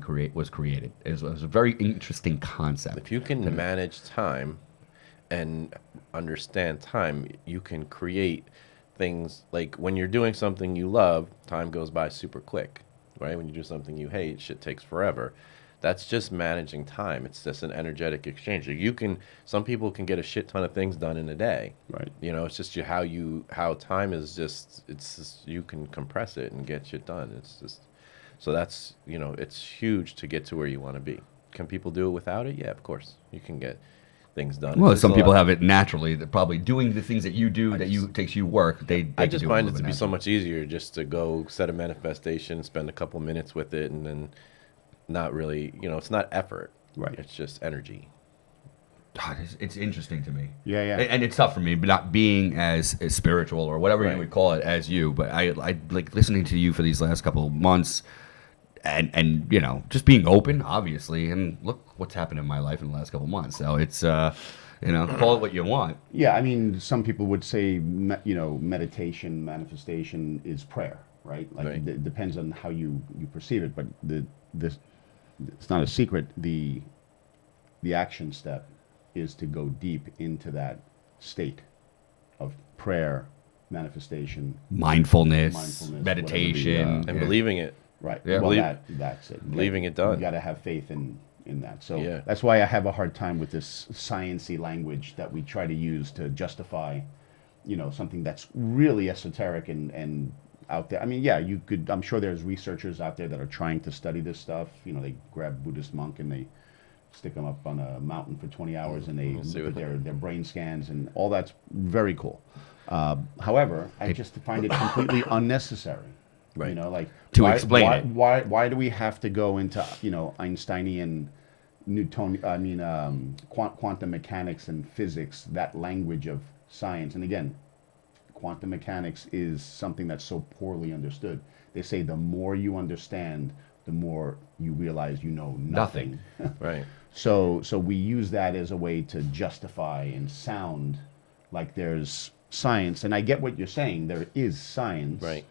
time was created. It was a very interesting concept. If you can manage time and understand time, you can create things like when you're doing something you love, time goes by super quick, right? When you do something you hate, shit takes forever. That's just managing time. It's just an energetic exchange. You can, some people can get a shit ton of things done in a day. Right. You know, it's just how time is just, it's just, you can compress it and get shit done. It's just, so that's, it's huge to get to where you want to be. Can people do it without it? Yeah, of course. You can get things done. Well, It's some a people lot. have it naturally. They're probably doing the things that you do takes you work. They I can just do find a it little to bit be so naturally. much easier just to go set a manifestation, spend a couple minutes with it, and then not really, it's not effort. Right. It's just energy. God, it's interesting to me. Yeah, yeah. And it's tough for me, but not being as spiritual or whatever Right. you would call it as you. But I like listening to you for these last couple of months, and just being open, obviously. And look what's happened in my life in the last couple of months. So it's call it what you want. Yeah, I mean, some people would say, meditation, manifestation is prayer, right? Like, Right. it depends on how you perceive it, but this it's not a secret. The action step is to go deep into that state of prayer, manifestation, Mindfulness, Mindfulness, meditation, whatever And yeah. believing it. right? Yeah. Well, Believe- that's it. believing it done. You got to have faith in that. So Yeah. that's why I have a hard time with this sciencey language that we try to use to justify, something that's really esoteric and out there. I mean, yeah, you could. I'm sure there's researchers out there that are trying to study this stuff. They grab Buddhist monk and they stick them up on a mountain for 20 hours and they see look what at their brain scans and all that's very cool. However, I just find it completely unnecessary. Right. Like To why, explain why, it. Why do we have to go into Einsteinian, quantum mechanics and physics, that language of science? And again, quantum mechanics is something that's so poorly understood. They say the more you understand, the more you realize you know nothing. Right. So we use that as a way to justify and sound like there's science. And I get what you're saying. There is science. Right.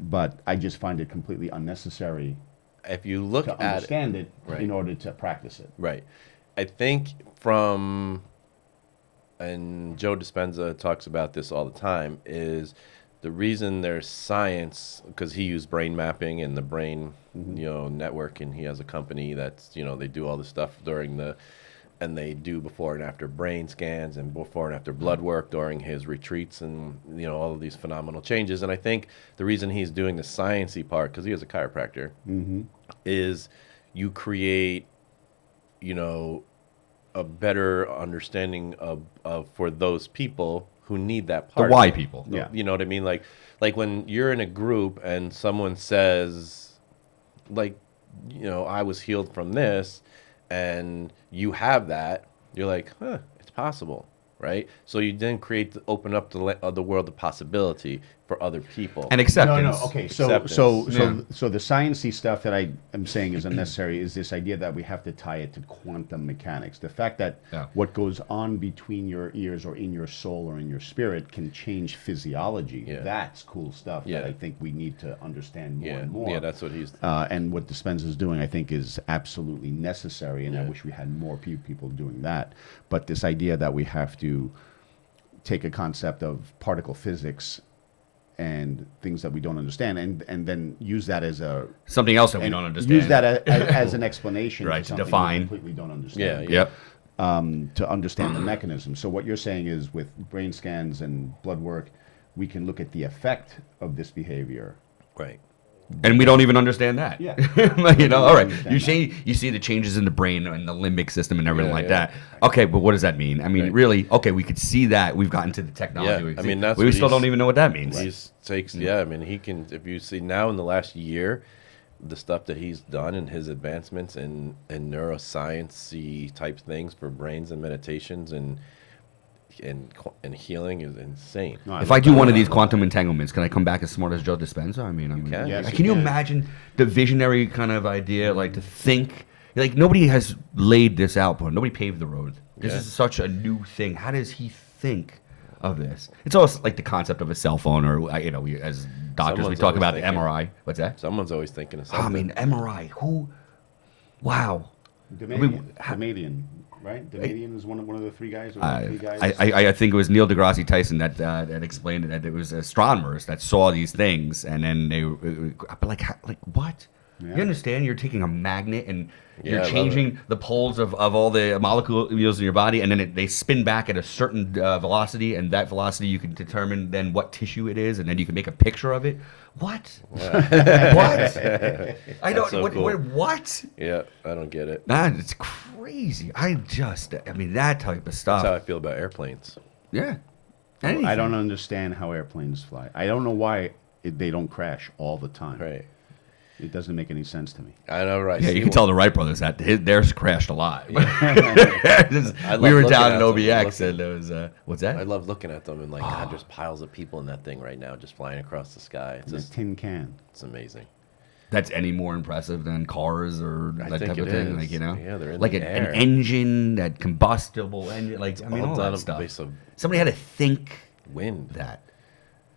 But I just find it completely unnecessary If you look to at understand it Right. in order to practice it. Right. I think and Joe Dispenza talks about this all the time, is the reason there's science, because he used brain mapping and the brain, network, and he has a company that's, they do all this stuff and they do before and after brain scans and before and after blood work during his retreats and, all of these phenomenal changes. And I think the reason he's doing the sciencey part, because he is a chiropractor, is you create, a better understanding of for those people who need that The part. why people. Yeah. You know what I mean? Like when you're in a group and someone says, like, I was healed from this, and you have that, you're like, it's possible, right? So you then open up the world of possibility for other people. And acceptance. No, okay. So Acceptance. the sciencey stuff that I am saying is unnecessary is this idea that we have to tie it to quantum mechanics. The fact that Yeah. what goes on between your ears or in your soul or in your spirit can change physiology. Yeah. That's cool stuff Yeah. that I think we need to understand more yeah, and more. yeah, that's what he's. And what Dispenza's doing, I think, is absolutely necessary, and I Yeah. wish we had more people doing that. But this idea that we have to take a concept of particle physics and things that we don't understand, and then use that as Something else that we and don't understand. use that as an explanation Right, to to something define. we completely don't understand. Yeah. Yep. To understand the mechanism. So what you're saying is, with brain scans and blood work, we can look at the effect of this behavior. Right. And we don't even understand that. Yeah. All right. understand You see the changes in the brain and the limbic system and everything Yeah, like yeah. that. Okay, but what does that mean? I mean, Right. really, okay, we could see that. We've gotten to the technology. Yeah, We can I see- mean, that's we what still he's- don't even know what that means. He's takes I mean, he can, if you see now in the last year, the stuff that he's done and his advancements in neuroscience type things for brains and meditations and healing is insane. No, If love I do that. one of these love quantum entanglements, can I come back as smart as Joe Dispenza? I mean, can. Yes, can you imagine the visionary kind of idea, like to think, like nobody has laid this out, but nobody paved the road. This Yeah. is such a new thing. How does he think of this? It's almost like the concept of a cell phone, or we, as doctors, we Someone's talk always about the thinking. MRI. What's that? Someone's always thinking of I something. mean, MRI. Wow. Damadian, Damadian, right? Damadian is one of the three guys. Or I, three guys. I think it was Neil deGrasse Tyson that explained it, that it was astronomers that saw these things, and then they like what? Yeah. You understand? You're taking a magnet and Yeah, you're I love changing the poles of all the molecules in your body, and then they spin back at a certain velocity, and that velocity you can determine then what tissue it is, and then you can make a picture of it. What? What? I don't. so what, cool. what? Yeah, I don't get it. It's crazy. I mean, that type of stuff. That's how I feel about airplanes. Yeah. I don't Anything. understand how airplanes fly. I don't know why they don't crash all the time. Right. It doesn't make any sense to me. I know, right? Yeah, you can tell the Wright brothers that theirs crashed a lot. I We love were looking down at in them, OBX, looking. and there was what's that? I love looking at them and like, God, there's piles of people in that thing right now, just flying across the sky. It's It's just, a tin can. it's amazing. That's any more impressive than cars or I that think type of it thing, is. like Yeah, they're in like the an air. engine, that combustible engine, like I mean all done that stuff. based on Somebody had to think wind, that.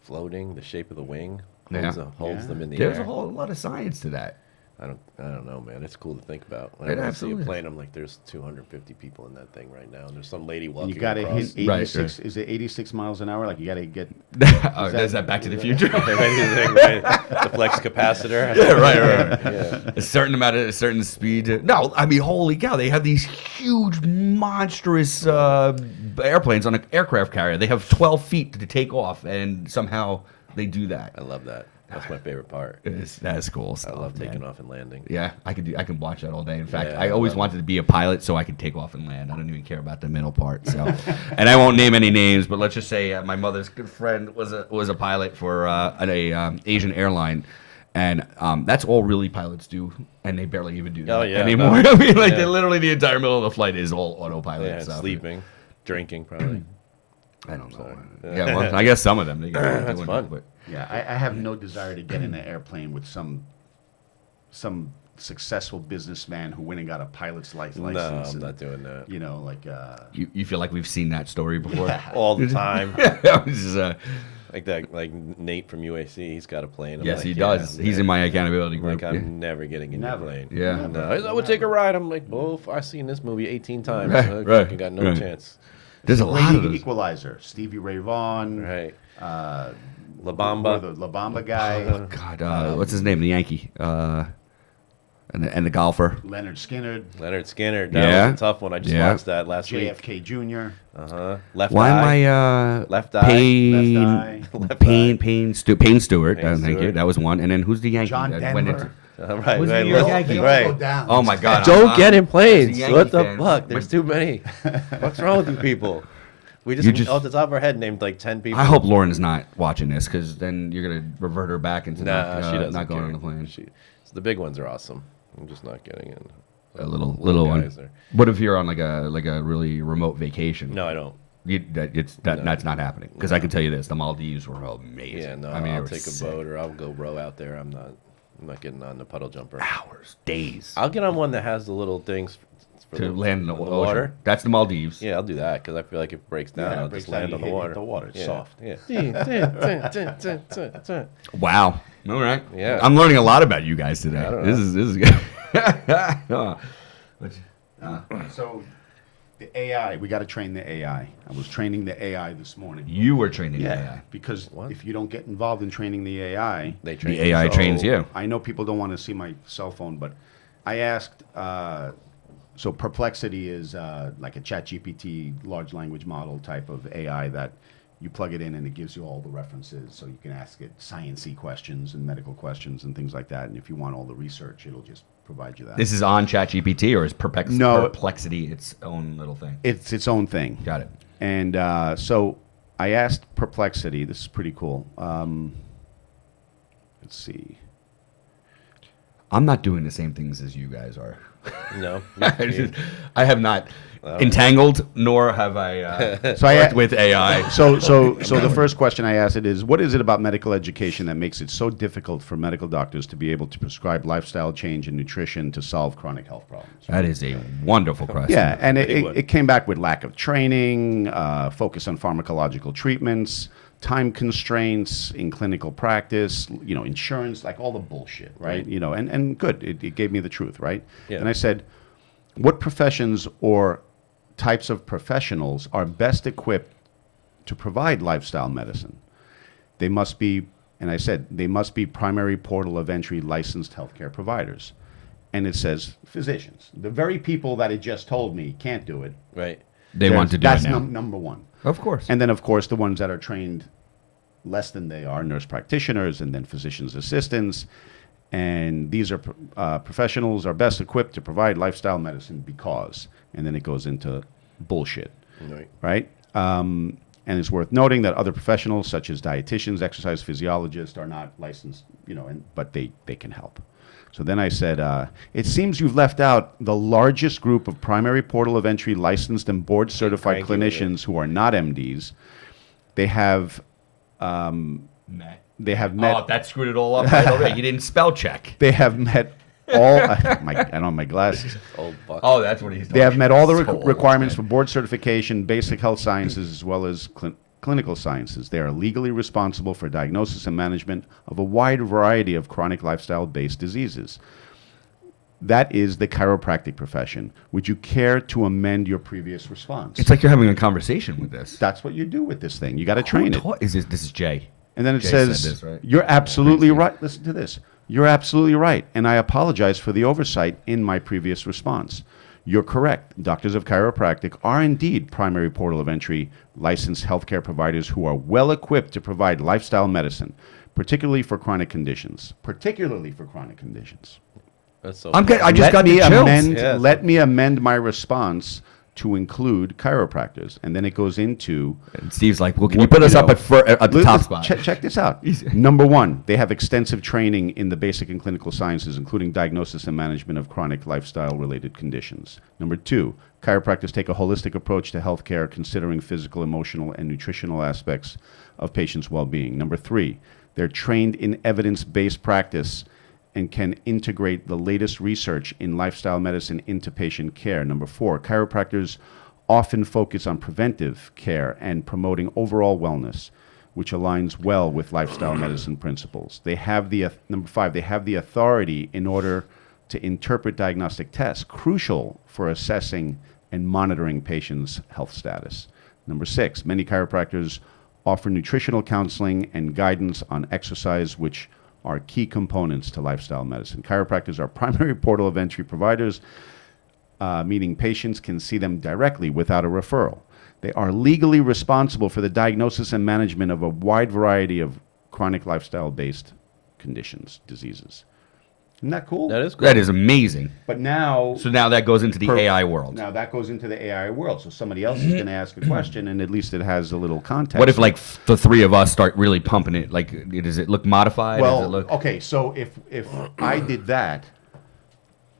floating, the shape of the wing Yeah. holds Yeah. them in the There's air. a whole lot of science to that. I don't know, man. It's cool to think about. Whenever I see a absolutely plane, I'm like, there's 250 people in that thing right now, and there's some lady And walking you got to across. hit Right, 86. Is it 86 miles an hour? Like you got to get. Oh, is that Back to the Future? Right. The flex capacitor. Yeah, right. Yeah. A certain speed. No, I mean, holy cow! They have these huge, monstrous airplanes on an aircraft carrier. They have 12 feet to take off, and somehow they do that. I love that. That's my favorite part. That's cool stuff. I love taking man. off and landing. Yeah, I can watch that all day. In fact, Yeah, I I always love wanted to be a pilot so I could take off and land. I don't even care about the middle part. So, and I won't name any names, but let's just say my mother's good friend was a pilot for an Asian airline. And that's all really pilots do, and they barely even do that Oh, yeah, anymore. no. I mean, like Yeah. literally the entire middle of the flight is all autopilot. Yeah, stuff. sleeping, drinking, probably. I don't know. Sorry. Yeah, well, I guess some of them. They get That's doing fun. it, but Yeah, I have no desire to get in an airplane with some successful businessman who went and got a pilot's license. No, I'm and, not doing that. You know, like. you feel like we've seen that story before. All the time. This is, Like that, like Nate from UAC, he's got a plane. I'm yes, like, he yeah, does. He's in my accountability group. Like, I'm never getting in Never. your plane. Yeah. No, I would take a ride. I'm like, well, I've seen this movie 18 times. Right, I right, fucking got no right. chance. There's a lot of Lady those. Equalizer, Stevie Ray Vaughan, Right. La La Bamba. the La Bamba guy, God, what's his name? The Yankee, and the golfer. Leonard Skinner, Leonard Skinner. That Yeah. was a tough one. I just Yeah. watched that last week. JFK Jr., Left Why eye. am I Left eye. Payne Left eye. Payne Stewart? Payne Thank you. Stewart. That was one. And then who's the Yankee John that went into? Denver. Right. Who's right, the New York left- Yankee? right. Down. Oh my God! Don't I'm get in a planes. Yankee What the fan. fuck? There's too many. What's wrong with you people? We just, You just- off the top of our head named like 10 people. I hope Lauren is not watching this, because then you're gonna revert her back into Nah, she doesn't not going care. on the plane. So the big ones are awesome. I'm just not getting in. A little one. guys are- What if you're on like a really remote vacation? No, I don't. That's not happening, because I can tell you this: the Maldives were amazing. Yeah, no. I mean, I'll they were take a sick. boat or I'll go row out there. I'm not getting on the puddle jumper. Hours, days I'll get on one that has the little things for to the, land in the on ocean. water. That's the Maldives. Yeah, I'll do that because I feel like if it breaks down, Yeah, I'll it breaks just down, land you on the hit water. the water. It's Yeah, soft. Yeah. Wow. All right. Yeah. I'm learning a lot about you guys today. I don't This is good. Oh. So, the AI, we got to train the AI. I was training the AI this morning. You were training AI. Because What? if you don't get involved in training the AI, They train The AI so trains you. I know people don't want to see my cell phone, but I asked. So Perplexity is like a ChatGPT large language model type of AI that you plug it in and it gives you all the references, so you can ask it science-y questions and medical questions and things like that. And if you want all the research, it'll just provide you that. This is on ChatGPT, or is No. Perplexity its own little thing? It's its own thing. Got it. And so I asked Perplexity. This is pretty cool. Let's see. I'm not doing the same things as you guys are. No. I have not entangled, nor have I So I worked with AI. So the first question I asked it is, what is it about medical education that makes it so difficult for medical doctors to be able to prescribe lifestyle change and nutrition to solve chronic health problems? That is a wonderful question. Yeah, and Big one. it came back with lack of training, focus on pharmacological treatments, time constraints in clinical practice, insurance, like all the bullshit, right? And good, it gave me the truth, right? Yeah. And I said, what professions or types of professionals are best equipped to provide lifestyle medicine? They must be, and I said, they must be primary portal of entry licensed healthcare providers. And it says physicians. The very people that it just told me can't do it. Right. They want to do it That's now. number one. Of course. And then, of course, the ones that are trained less than they are, nurse practitioners and then physician's assistants. And these are professionals are best equipped to provide lifestyle medicine because, and then it goes into bullshit, right? And it's worth noting that other professionals such as dietitians, exercise physiologists are not licensed, but they can help. So then I said, it seems you've left out the largest group of primary portal of entry licensed and board certified clinicians who are not MDs. They have met. Oh, that screwed it all up right away. You didn't spell check. They have met all. I don't have my glasses. Oh, that's what he's doing. They have met all the requirements for board certification, basic health sciences, as well as clinical sciences. They are legally responsible for diagnosis and management of a wide variety of chronic lifestyle-based diseases. That is the chiropractic profession. Would you care to amend your previous response? It's like you're having a conversation with this. That's what you do with this thing. You got to train it. This is Jay. And then it Jay says, said this, right? you're absolutely right. Listen to this. You're absolutely right. And I apologize for the oversight in my previous response. You're correct. Doctors of chiropractic are indeed primary portal of entry licensed healthcare providers who are well equipped to provide lifestyle medicine, particularly for chronic conditions. That's so I just got the chills. Yes. Let me amend my response to include chiropractors. And then it goes into... And Steve's like, well, can you put us up at the top spot? Check this out. Number one, they have extensive training in the basic and clinical sciences, including diagnosis and management of chronic lifestyle-related conditions. Number two, chiropractors take a holistic approach to healthcare, considering physical, emotional, and nutritional aspects of patients' well-being. Number three, they're trained in evidence-based practice and can integrate the latest research in lifestyle medicine into patient care. Number four, chiropractors often focus on preventive care and promoting overall wellness, which aligns well with lifestyle medicine principles. They have number five, they have the authority in order to interpret diagnostic tests, crucial for assessing and monitoring patients' health status. Number six, many chiropractors offer nutritional counseling and guidance on exercise, which are key components to lifestyle medicine. Chiropractors are primary portal of entry providers, meaning patients can see them directly without a referral. They are legally responsible for the diagnosis and management of a wide variety of chronic lifestyle-based conditions, diseases. Isn't that cool? That is cool. That is amazing. But now... So now that goes into the AI world. Now that goes into the AI world. So somebody else is going to ask a question, and at least it has a little context. What if, like, the three of us start really pumping it? Like, does it look modified? Well, does it look... okay, so if I did that,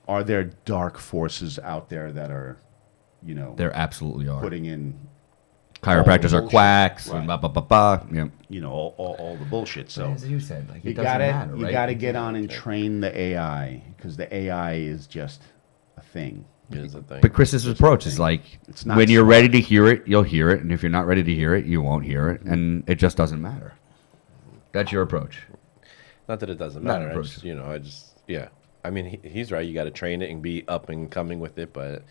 are there dark forces out there that are, There absolutely are. putting in Chiropractors are bullshit. quacks Right. and blah, blah, blah, blah. Yeah. all the bullshit. So As you said, like, you it doesn't matter, you right? gotta get on and train the AI, because the AI is just a thing. Is the thing. But Chris's approach is like, It's not when you're smart. ready to hear it, you'll hear it. And if you're not ready to hear it, you won't hear it. And it just doesn't matter. That's your approach. Not that it doesn't Not matter. approach. Yeah. I mean, he's right. You got to train it and be up and coming with it, but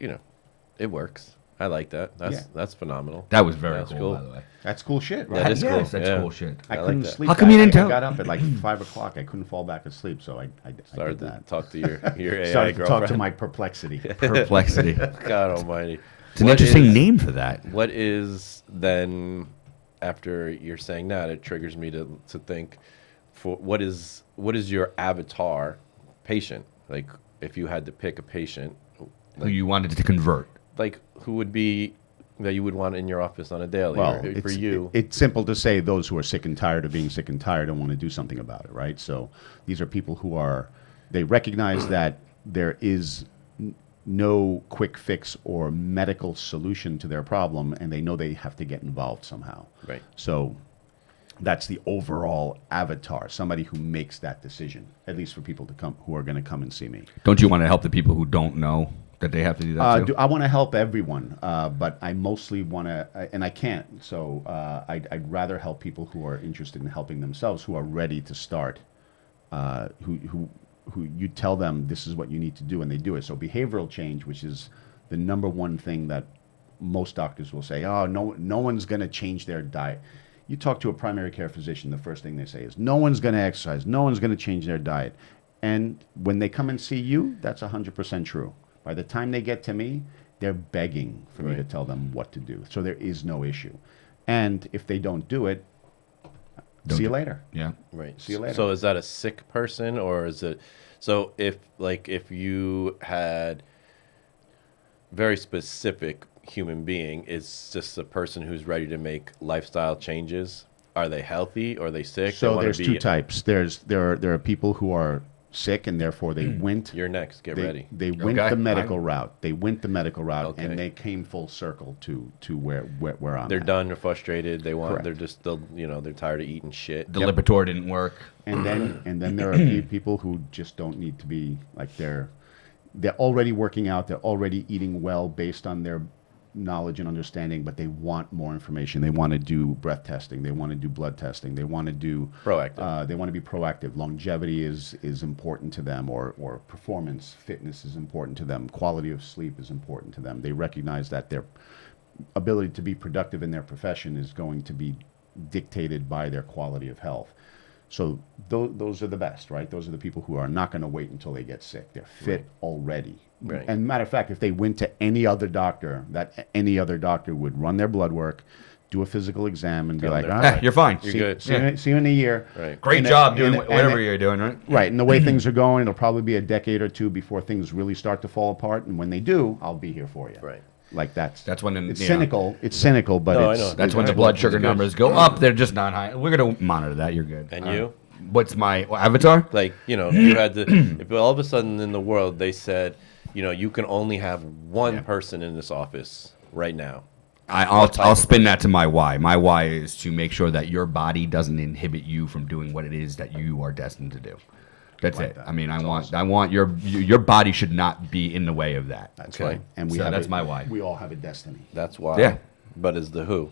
it works. I like that. That's phenomenal. That was very That's cool, by the way. That's cool shit, right? That is cool. Yes, that's Yeah. cool shit. I I like couldn't that. sleep. How come you didn't I tell- got up at like 5 o'clock. I couldn't fall back asleep, so I Started did to that. talk to your AI Started to girlfriend. talk to my perplexity. Perplexity. God Almighty. It's an What interesting is- name for that. What is then, after you're saying that, it triggers me to think, for what is your avatar patient? Like, if you had to pick a patient, Who you wanted to convert. like who would be that you would want in your office on a daily? Well, or for you, it's simple to say those who are sick and tired of being sick and tired and want to do something about it, right? So these are people who they recognize that there is no quick fix or medical solution to their problem, and they know they have to get involved somehow. right? So that's the overall avatar, somebody who makes that decision, at least for people to come who are going to come and see me. Don't you want to help the people who don't know that they have to do that too? I want to help everyone, but I mostly want to, and I can't. So I'd rather help people who are interested in helping themselves, who are ready to start, who you tell them this is what you need to do, and they do it. So behavioral change, which is the number one thing that most doctors will say, oh, no one's going to change their diet. You talk to a primary care physician, the first thing they say is, no one's going to exercise, no one's going to change their diet. And when they come and see you, that's 100% true. By the time they get to me, they're begging for me to tell them what to do. So there is no issue. And if they don't do it, see you later. Yeah. Right. See you later. So is that a sick person, or is it? So if you had very specific human being, is just a person who's ready to make lifestyle changes. Are they healthy or are they sick? So there's two types. There are people who are sick and therefore they went. You're next. Get ready. They went Okay. the medical route. They went the medical route, Okay. and they came full circle to where I'm They're at. done. They're frustrated. They want. Correct. They're just still. They're tired of eating shit. The Lipitor didn't work. And then there are people who just don't need to be like they're already working out. They're already eating well based on their knowledge and understanding, but they want more information. They want to do breath testing. They want to do blood testing. They want to do Proactive. they want to be proactive. Longevity is important to them, or performance, fitness is important to them. Quality of sleep is important to them. They recognize that their ability to be productive in their profession is going to be dictated by their quality of health. So those are the best, right? Those are the people who are not going to wait until they get sick. They're fit already. Right. And matter of fact, if they went to any other doctor, that any other doctor would run their blood work, do a physical exam, and be like, all right, You're fine. You're good. see you in a year. Right. Great And job it- doing and- whatever and- you're doing, right? Right, and the way things are going, it'll probably be a decade or two before things really start to fall apart. And when they do, I'll be here for you. Right. Like that's when it's you know, cynical. It's cynical, but No, I it's, know. That's when the Right. blood sugar It's good. numbers go up. They're just not high. We're gonna monitor that. You're good. And All right. you? What's my avatar? Like, you had to, if all of a sudden in the world they said, you can only have one person in this office right now. I'll spin that to my why. My why is to make sure that your body doesn't inhibit you from doing what it is that you are destined to do. That's Like it. that. I mean, That's I want your body should not be in the way of that. That's Okay. right. And So that's my why. We all have a destiny. That's why. Yeah. But is the who?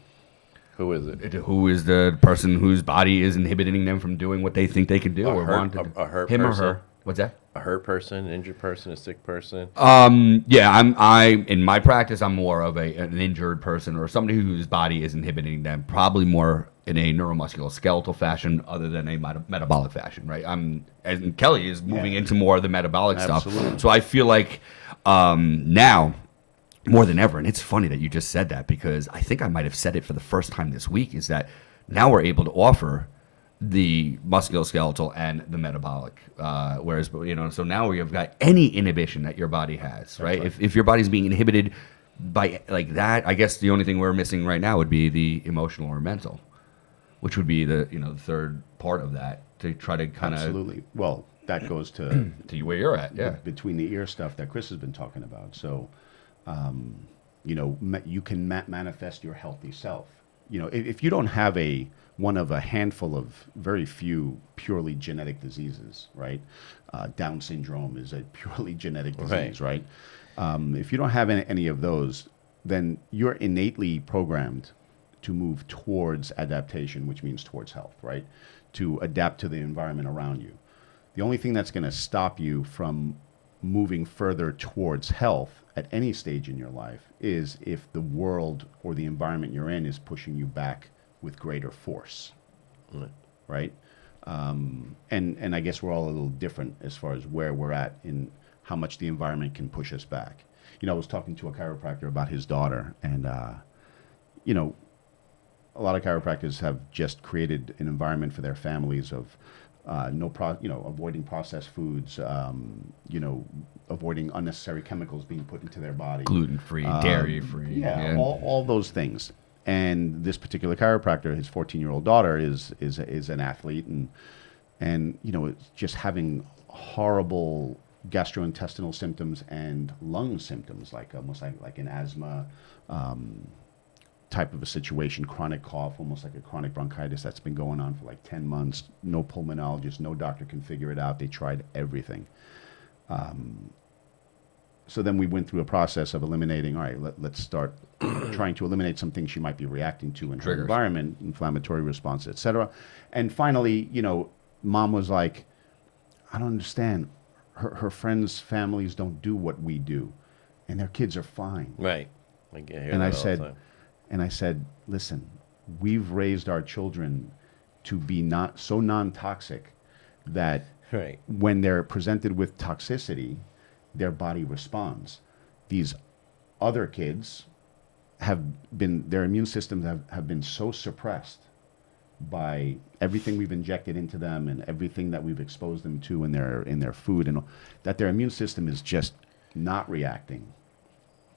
Who is it? Who is the person whose body is inhibiting them from doing what they think they can do A or hurt- want to do? a hurt Him person? or her? What's that? A hurt person, an injured person, a sick person? Yeah, I in my practice I'm more of an injured person or somebody whose body is inhibiting them, probably more in a neuromuscular skeletal fashion other than a metabolic fashion, right? And Kelly is moving into more of the metabolic stuff. Absolutely. So I feel like now more than ever, and it's funny that you just said that because I think I might have said it for the first time this week, is that now we're able to offer the musculoskeletal and the metabolic. Whereas, so now we have got any inhibition that your body has, right? If your body's being inhibited by like that, I guess the only thing we're missing right now would be the emotional or mental, which would be the the third part of that to try to kind of Absolutely. Well, that goes to to where you're at, yeah. between the ear stuff that Chris has been talking about. So, you can manifest your healthy self. If you don't have one of a handful of very few purely genetic diseases, right? Down syndrome is a purely genetic disease, right? If you don't have any of those, then you're innately programmed to move towards adaptation, which means towards health, right? To adapt to the environment around you. The only thing that's going to stop you from moving further towards health at any stage in your life is if the world or the environment you're in is pushing you back with greater force, right? And I guess we're all a little different as far as where we're at in how much the environment can push us back. I was talking to a chiropractor about his daughter, and a lot of chiropractors have just created an environment for their families of avoiding processed foods, avoiding unnecessary chemicals being put into their body. Gluten-free, dairy-free. Yeah, all those things. And this particular chiropractor, his 14-year-old daughter is an athlete, and it's just having horrible gastrointestinal symptoms and lung symptoms, almost like an asthma type of a situation, chronic cough, almost like a chronic bronchitis that's been going on for like 10 months. No pulmonologist, no doctor can figure it out. They tried everything. So then we went through a process of eliminating, all right, let's start trying to eliminate some things she might be reacting to in her Triggers. environment, inflammatory response, et cetera. And finally, mom was like, I don't understand. Her friends' families don't do what we do, and their kids are fine. Right. I hear And that I all the said, time. listen, we've raised our children to be not so non-toxic that Right. when they're presented with toxicity, their body responds. These other kids their immune systems have been so suppressed by everything we've injected into them and everything that we've exposed them to in their food, and that their immune system is just not reacting,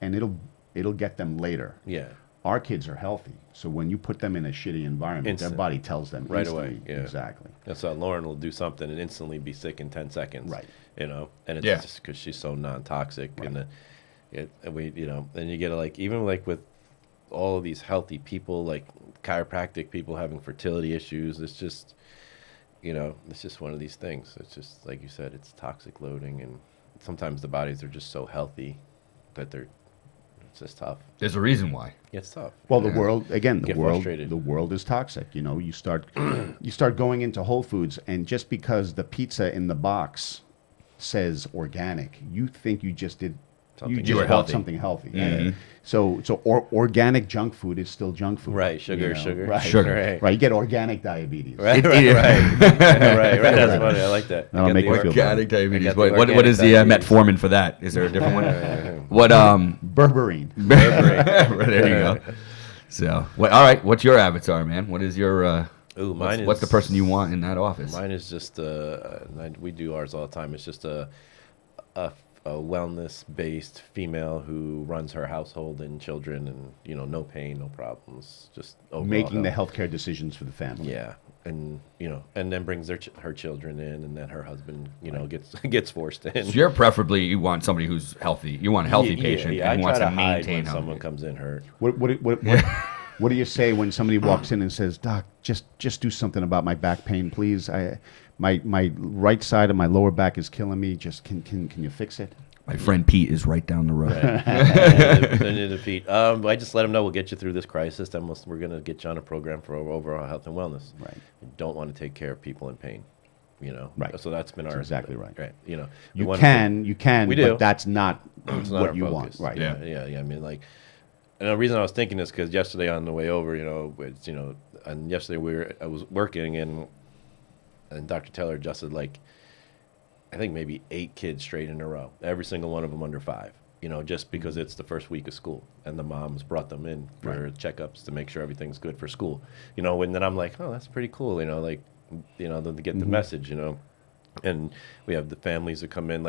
and it'll get them later. Yeah. Our kids are healthy, so when you put them in a shitty environment, Instant. their body tells them Right instantly. away, yeah. Exactly. That's how Lauren will do something and instantly be sick in 10 seconds. Right. And it's Yeah. just because she's so non-toxic. Right. And we, and you get even with all of these healthy people, like chiropractic people having fertility issues, it's just, it's just one of these things. It's just, like you said, it's toxic loading. And sometimes the bodies are just so healthy that it's just tough. There's a reason why. It's tough. Well, the world again. Get frustrated. The world is toxic. You start going into Whole Foods, and just because the pizza in the box says organic, you think you just did. Something You good. just were bought healthy. something healthy. Mhm. So organic junk food is still junk food. Right, sugar. Right. Sugar. Right. Right. You get organic diabetes. Right, It- right, it- right. Right. That's funny. I like that. That'll I got make the me feel better. Organic diabetes. I got the What organic is the diabetes. metformin for that? Is there a different one? Right. What Berberine. there you go. So, all right. What's your avatar, man? What is your Ooh, what's the person you want in that office? Mine is just we do ours all the time. It's just a wellness-based female who runs her household and children, and no pain, no problems, just overall Making the health. healthcare decisions for the family. Yeah, and and then brings her children in, and then her husband gets forced in. So you're preferably you want somebody who's healthy. You want a healthy patient Yeah, and I who wants try to to hide maintain when healthy. someone comes in hurt. What do you say when somebody walks in and says, "Doc, just do something about my back pain, please? My right side of my lower back is killing me. Just can you fix it?" My friend Pete is right down the road. Right. Defeat. I just let them know we'll get you through this crisis. Then we're going to get you on a program for overall health and wellness. Right. We don't want to take care of people in pain. Right. So that's been That's our exactly right. Right. We You wanna can, We do. but that's not It's not what our you focus. want. Right. Yeah. Yeah. I mean, and the reason I was thinking this because yesterday on the way over, it's, and yesterday I was working and Dr. Taylor adjusted I think maybe 8 kids straight in a row, every single one of them under 5. Just because it's the first week of school and the moms brought them in for checkups to make sure everything's good for school. And then I'm like, oh, that's pretty cool. Then to get the message. And we have the families that come in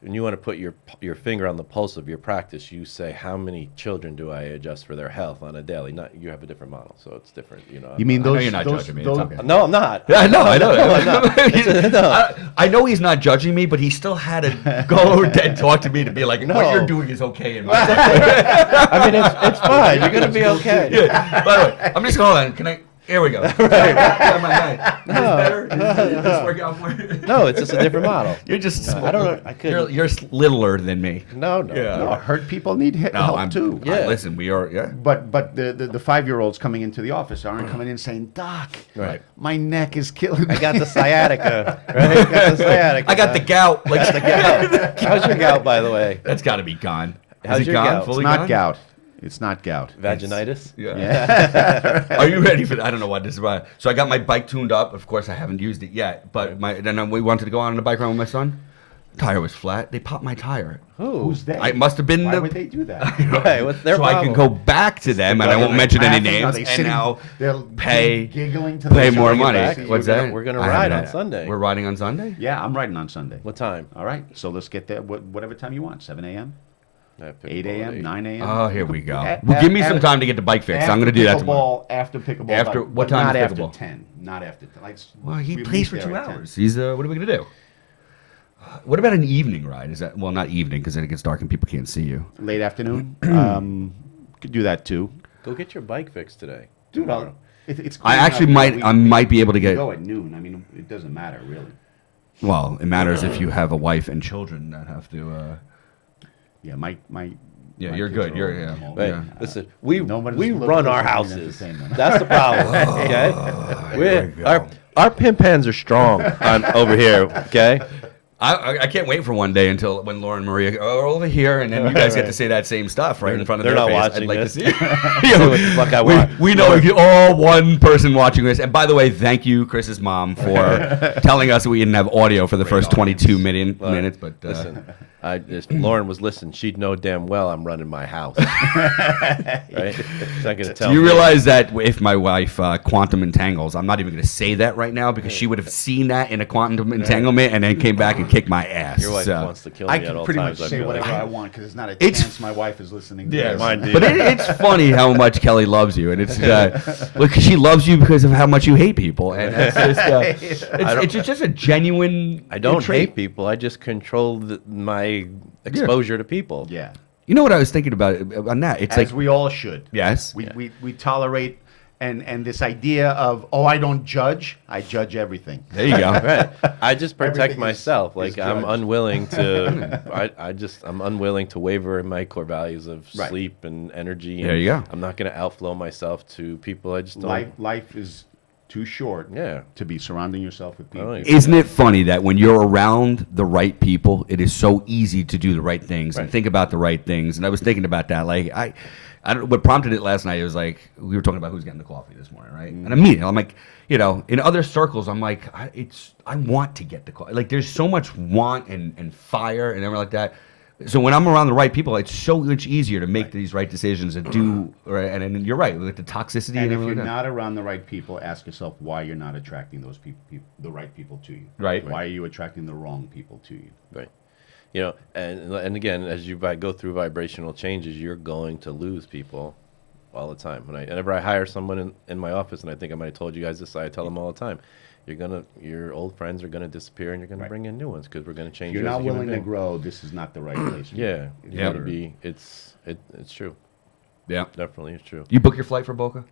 when you want to put your finger on the pulse of your practice, you say, how many children do I adjust for their health on a daily? Not you have a different model, so it's different. You mean I know those? you're not those, judging me. those- It's okay. No, I'm not. Yeah, I know. No. I know he's not judging me, but he still had to go and talk to me to be like, No. what you're doing is okay in my life. I mean, it's fine. You're gonna be okay. Yeah. By the way, I'm just going. Can I? Here we go. Right. Is this better? Is this working out more? No, it's just a different model. You're just. I don't know. I couldn't. You're littler than me. No. Yeah. No, hurt people need No, help too. Yeah. Listen, we are. Yeah. But the 5-year-olds coming into the office aren't coming in saying, "Doc, Right. my neck is killing me." I got the sciatica. Right? I got the sciatica. I got the gout. Like the gout. How's your gout, by the way? That's got to be gone. How's Is it your gone? gout? It's Fully not gone? gout. It's not gout. Vaginitis. Yeah. Are you ready for that? I don't know what this is about. So I got my bike tuned up. Of course, I haven't used it yet. But then we wanted to go on the bike ride with my son. Tire was flat. They popped my tire. Who's they? I must have been Why the. would they do that? Right. What's their so I can problem? go back to them, and I won't mention any Laughing? Are names, they and sitting- now they're pay giggling to pay the more bring it money. back. What's We're gonna- that? we're gonna I ride haven't on had- Sunday. We're riding on Sunday. Yeah, I'm riding on Sunday. What time? All right, so let's get there. Whatever time you want. 7 a.m., I pick 8 a ball at a.m., 8. 9 a.m. Oh, here we go. At- Well, give me at- some time to get the bike fixed. I'm going to do that tomorrow. After pickleball. After- but what time Not is after pickleball? 10. Not after 10. Well, he we plays meet for 2 there at 10. hours. He's what are we going to do? What about an evening ride? Is that not evening because then it gets dark and people can't see you. Late afternoon. Could do that too. Go get your bike fixed today. Dude, Tomorrow. it's I cool actually enough that I might be able to we get. go at noon. I mean, it doesn't matter really. Well, it matters if you have a wife and children that have to. Yeah, my Yeah, my you're kids good. are You're all yeah. at home. Right. Yeah. Listen, we Nobody's run our looking at houses. entertainment. That's the problem. Okay. Here we go. Our pimp hands are strong over here. Okay. I can't wait for one day until when Laura and Maria are over here, and then you guys get to say that same stuff right in front of They're their not face. watching I'd like this. to see. Say what the fuck I want. We know you're all one person watching this. And by the way, thank you, Chris's mom, for telling us we didn't have audio for the first 22 minutes. But Listen, Lauren was listening. She'd know damn well I'm running my house. Right? She's not gonna tell do you me. realize that if my wife quantum entangles, I'm not even going to say that right now because she would have seen that in a quantum entanglement and then came back and kicked my ass. Your wife So- wants to kill me I at can all pretty times. much I say feel whatever like. I want because there's not a It's- chance my wife is listening to Yeah, this. mine do. But it's funny how much Kelly loves you, and it's look, she loves you because of how much you hate people, and that's just it's just a genuine. I don't trait. hate people. I just control my exposure to people. Yeah, You know what I was thinking about on that? It's as like we all should. yes, We tolerate and this idea of I don't judge. I judge everything. there you go. Right. I just protect Everything is- myself. is Like I'm judged. unwilling to. I'm unwilling to waver in my core values of Right. sleep and energy. There and you go. I'm not going to outflow myself to people. I just don't. Life is too short. Yeah. To be surrounding yourself with people. don't Isn't it funny that when you're around the right people, it is so easy to do the right things and Right. think about the right things? And I was thinking about that. Like I don't. What prompted it last night? It was like we were talking about who's getting the coffee this morning, right? And immediately I'm like, in other circles, I'm like, I want to get the coffee. Like there's so much want and fire and everything like that. So when I'm around the right people, it's so much easier to make these right decisions and do right. And you're right with the toxicity and And if everything you're like that. not around the right people, ask yourself why you're not attracting those the right people to you. Right. Why are you attracting the wrong people to you? Right. And again, as you go through vibrational changes, you're going to lose people all the time. Whenever I hire someone in my office, and I think I might have told you guys this, I tell them all the time, your old friends are gonna disappear, and you're gonna bring in new ones because we're gonna change. If you're you as not a human willing to being. grow, this is not the right place. for you. Yeah, It's you gotta better- be. It's true. Yeah. Definitely, it's true. You book your flight for Boca?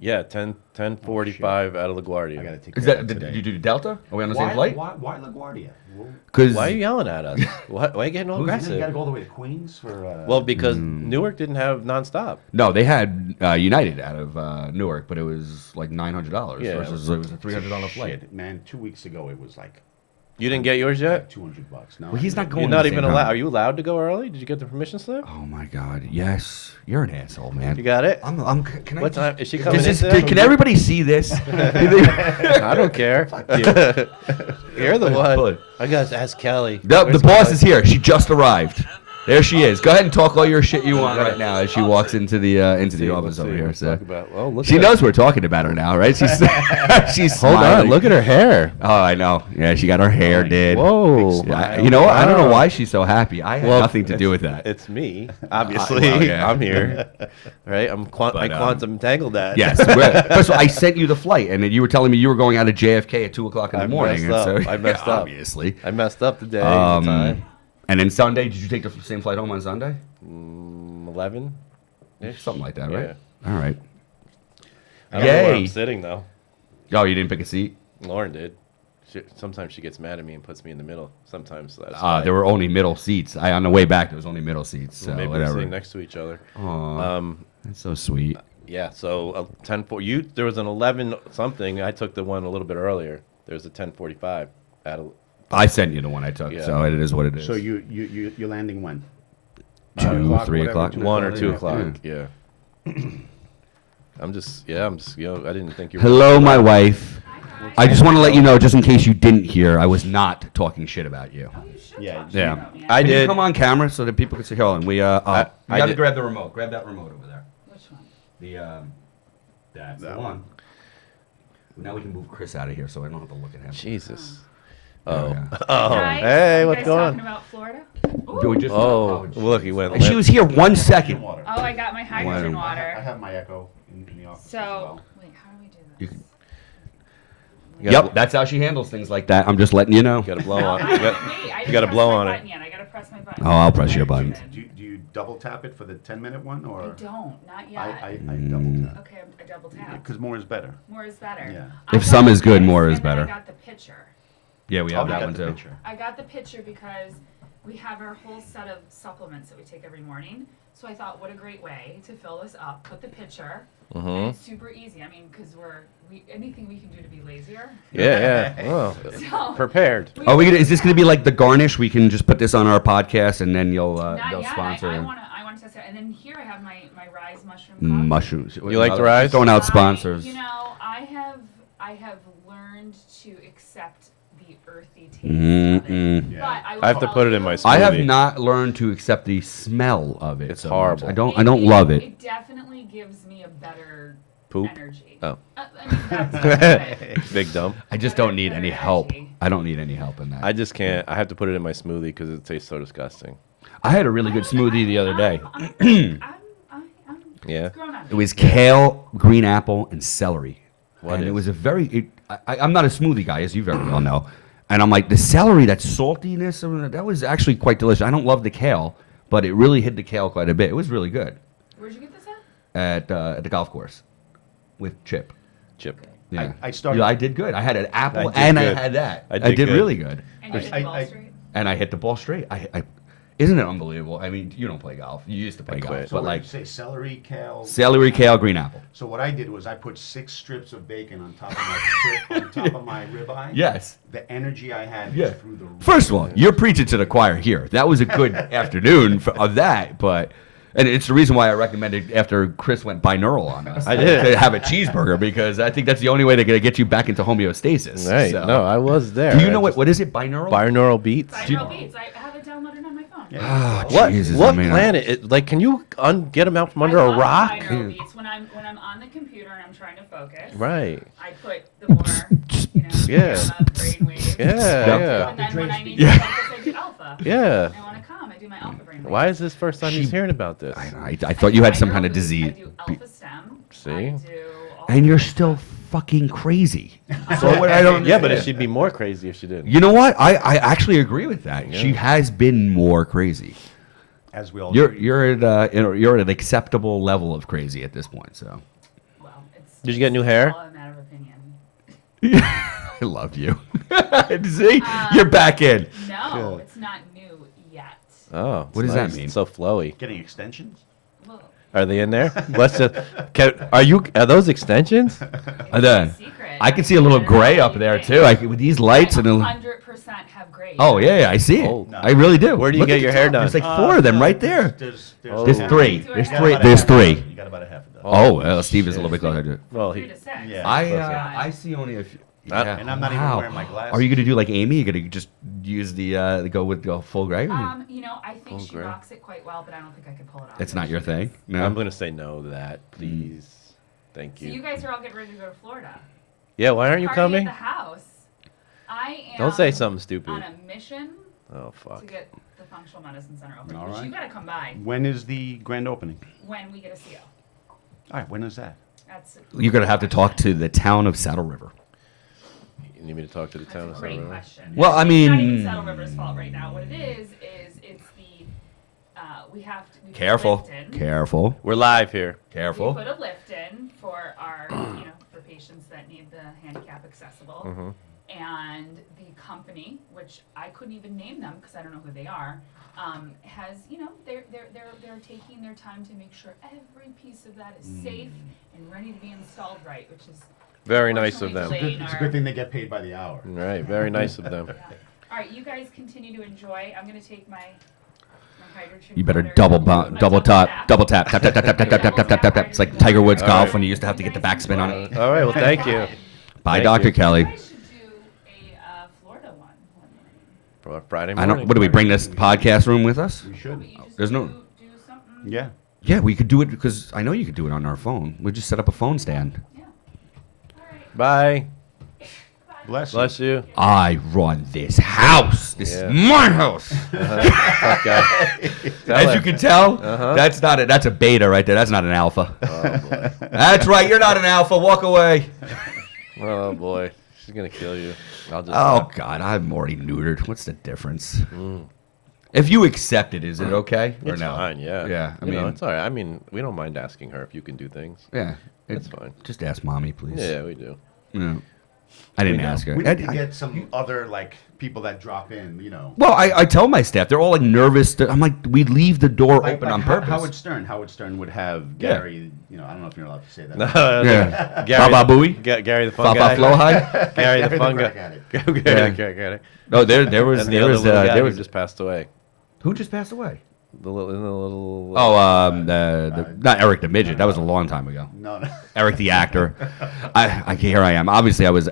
Yeah, 10:45 out of LaGuardia. I gotta take Is care that of that did today. you do Delta? Are we on the same flight? Why LaGuardia? Well, Because Why are you yelling at us? Why are you getting all you gotta aggressive? go all the way to Queens for. Well, because Newark didn't have nonstop. no, they had United out of Newark, but it was like $900 Yeah. versus it was a $300 flight. Shit, man, 2 weeks ago it was like You didn't get yours yet? $200. No, Well, he's not going. You're at not the even same allowed. time. Are you allowed to go early? Did you get the permission slip? Oh my God! Yes, you're an asshole, man. You got it? Can I What just- time is she coming in? This is- today? can everybody see this? I don't care. You're the one. But- I gotta ask Kelly. The Where's boss Kelly? is here. She just arrived. There she is. Go ahead and talk all your shit you want right now as she walks into the office Let's over see, here. let's So talk about- well, look she at knows we're talking about her now, right? She's she's Hold smiling. on. Look at her hair. Oh, I know. Yeah, she got her hair did. Whoa. Yeah, you know what? I don't know Wow. why she's so happy. I had Well, nothing to do with that. It's me, obviously. well, yeah. I'm here, right? I But, quantum entangled that. Yes. First of all, I sent you the flight, and then you were telling me you were going out of JFK at 2:00 in the I morning. messed and up. so, I messed yeah, up. Obviously. I messed up the day, the time. And then Sunday, did you take the same flight home on Sunday? 11. Something like that, Yeah. right? All right. I don't know where I'm Yay. sitting though. Oh, you didn't pick a seat? Lauren did. Sometimes she gets mad at me and puts me in the middle. Sometimes that's fine. There were only middle seats. On the way back, there was only middle seats. So Maybe we're whatever. sitting next to each other. Aw, that's so sweet. Yeah, so 10:4. There was an 11 something. I took the one a little bit earlier. There was a 10:45 at I sent you the one I took, Yeah. so it is what it is. So you're landing when? 2, o'clock, 3 whatever, o'clock. 2 1 or o'clock, 2 yeah. o'clock. Yeah. I'm just I didn't think you were. Hello, my wife. I just want to let you know, just in case you didn't hear, I was not talking shit about you. Yeah. Yeah. I Can you did. come on camera so that people can see. Hold on. We you I got to did. grab the remote. Grab that remote over there. Which one? The that's the That one. Now we can move Chris out of here, so I don't have to look at him. Jesus. Oh, Oh. yeah. Oh. Guys, Hey, you what's guys going talking on? about Florida? Do we just- Oh, look, he went. And she was here 1 second. Water. Oh, I got my hydrogen Wow. I water. have my Echo in the office. as So, well. wait, how do we do You this? can- You gotta Yep, that's how she handles things like that. I'm just letting you know. You gotta blow No, on. I You didn't got, wait. I you didn't gotta press blow my on it. button Yet. I gotta press my button. Oh, I'll press your buttons. Do you double tap it for the 10-minute one I or? don't, not yet. I double tap Okay, I double tap. because more is better. More is better. Yeah. I If some got is good, this, more is and then better. I got the picture. Yeah, we Oh, have you that got one the too. picture. I got the picture because we have our whole set of supplements that we take every morning. So I thought, what a great way to fill this up. Put the pitcher, and it's super easy. I mean, because anything we can do to be lazier. Yeah. Oh, So, prepared. Oh, is this going to be like the garnish? We can just put this on our podcast, and then Not they'll yet. sponsor. I want to test it. And then here I have my Rise mushroom coffee. Mushrooms. You like the Rise? Throwing out sponsors. I have learned to accept the earthy taste Mm-mm. of it. Yeah. But I have to put it in my I have smoothie. not learned to accept the smell of it. It's so horrible. much. I don't love it. It definitely gives me a better Poop? energy. Oh. I mean, that's it. Big dump. I just don't need any Better help. energy. I don't need any help in that. I just can't. I have to put it in my smoothie because it tastes so disgusting. I had a really good smoothie the other day. I'm Yeah. grown on It was kale, green apple, and celery. What and is? it was a very. I'm not a smoothie guy, as you very well know. And I'm like, the celery, that saltiness, that was actually quite delicious. I don't love the kale, but it really hit the kale quite a bit. It was really good Where'd you get this at? at the golf course with Chip. Chip. Yeah. I started- Yeah, I did good. I had an apple did and good. I had that. I I did did good. really good. And you hit the ball I- straight? And I hit the ball straight. Isn't it unbelievable? I mean, you don't play golf. You used to play golf, quit. So but what did like you say celery, kale. celery, kale, green apple. So what I did was I put 6 strips of bacon on top of my strip, on top of my ribeye. Yes. The energy I had Yeah. was through the roof. First of all, you're preaching to the choir here. That was a good afternoon of that, but and it's the reason why I recommended after Chris went binaural on us. I did. To have a cheeseburger because I think that's the only way they're gonna get you back into homeostasis. Right. So- No, I was there. Do you know what is it? Binaural? Binaural beats? Binaural beats. I have it downloaded on my phone. Yeah. Ah, What? Jesus, what I mean, planet? Like, can you get them out from under I a love rock? Binaural beats when I'm on the computer and I'm trying to focus. Right. I put the more, Yeah. brain waves. Yeah. Yeah. And then when I need Yeah. to focus, I do alpha. Yeah. I want to calm. I do my alpha brain waves. Why is this first time he's hearing about this? I thought you had some Binaural kind of beats, disease. I do alpha stem. See? I do all And you're kinds of still stuff. fucking crazy. So what I don't Yeah, but it should be more crazy if she did. You know what? I actually agree with that. Yeah. She has been more crazy. As we all You're at an acceptable level of crazy at this point. So Well, it's Did you get new hair? all a matter of opinion. I love you. See, you're back in. No, it's not new yet. Oh, What it's does that nice. mean? It's so flowy. Getting extensions? Well, Are they in there? Let's just. Are those extensions? And then it's a secret. I can see a little don't know gray what up you there think. too. With these lights and. 100% have gray. Oh yeah, I see it. Oh. I really do. Where do you Look get at your the hair top. done? There's like 4 of them right there. There's Oh. There's Oh. 3. You There's got 3. about a There's half a 3. dozen. You got about a half a dozen. Oh, well, Steve is a little bit closer to it. Well, 3 he. to 6. Yeah. I see only a few. Yeah. And I'm not even Wow. wearing my glasses. Are you gonna do like Amy? You gonna just use the go with the full gray? I think she gray. rocks it quite well, but I don't think I could pull it off. It's not your thing. No. I'm gonna say no to that, please. Thank So you. you guys are all getting ready to go to Florida. Yeah, why aren't you Party coming? At the house. I am. Don't say something stupid. On a mission Oh to fuck. get the Functional Medicine Center open. All Which right. you gotta come by When is the grand opening? when we get a CO. All right, when is that? That's You're gonna have to talk to the town of Saddle River. You need me to talk to the town That's of a great Saddle River? question. Well, I It's not even mean- Saddle River's fault right now. What it is it's the we have to we put a Careful. lift in. Careful. We're live here. We Careful. put a lift in for our for patients that need the handicap accessible. Mm-hmm. And the company, which I couldn't even name them because I don't know who they are, has they're taking their time to make sure every piece of that is safe and ready to be installed right, which is Very nice of them. unfortunately It's a delayed good thing they get paid by the hour. Right, very nice of them. Yeah. All right, you guys continue to enjoy. I'm gonna take my hydration. You better water, double my tap, double tap, tap, tap, tap, tap, tap, tap, tap, tap, tap, tap. It's like Tiger Woods All golf right. when you used to have to get the backspin on it. All right, well, thank you. Bye, Thank Dr. you. Kelly. You guys should do a Florida one morning. For Friday I morning. don't. What do we bring this podcast room with us? We should. But you just There's no- do something. Yeah. Yeah, we could do it because I know you could do it on our phone. We just set up a phone stand. Yeah. All right. Bye. Bless you. Bless you. I run this house. This Yeah. is my house. Tough guy. Tell As her. you can tell, Uh-huh. that's not a, that's a beta right there. That's not an alpha. Oh boy. That's right. You're not an alpha. Walk away. Oh boy. She's gonna kill you. I'll just. Oh God, I'm already neutered. What's the difference? If you accept it, is it okay or It's no? fine. Yeah. Yeah. I You know, mean, it's all right. I mean, we don't mind asking her if you can do things. yeah. It's fine. Just ask mommy, please. Yeah, we do. No. I didn't ask her. We I- need to I- get some other like people that drop in, you know. Well, I tell my staff, they're all like nervous. I'm like, we leave the door open on purpose. Howard Stern would have Yeah. Gary, you know, I don't know if you're allowed to say that. Yeah. Gary, Baba Booey? Gary the fun Baba guy. Flowhigh? Gary the Gary fun the guy. crack addict. Gary. No, there was And the other little guy there who was just passed away. who just passed away? The little. Oh, not Eric the midget. That was a long time ago. No. Eric the actor. Here I am. Obviously, I was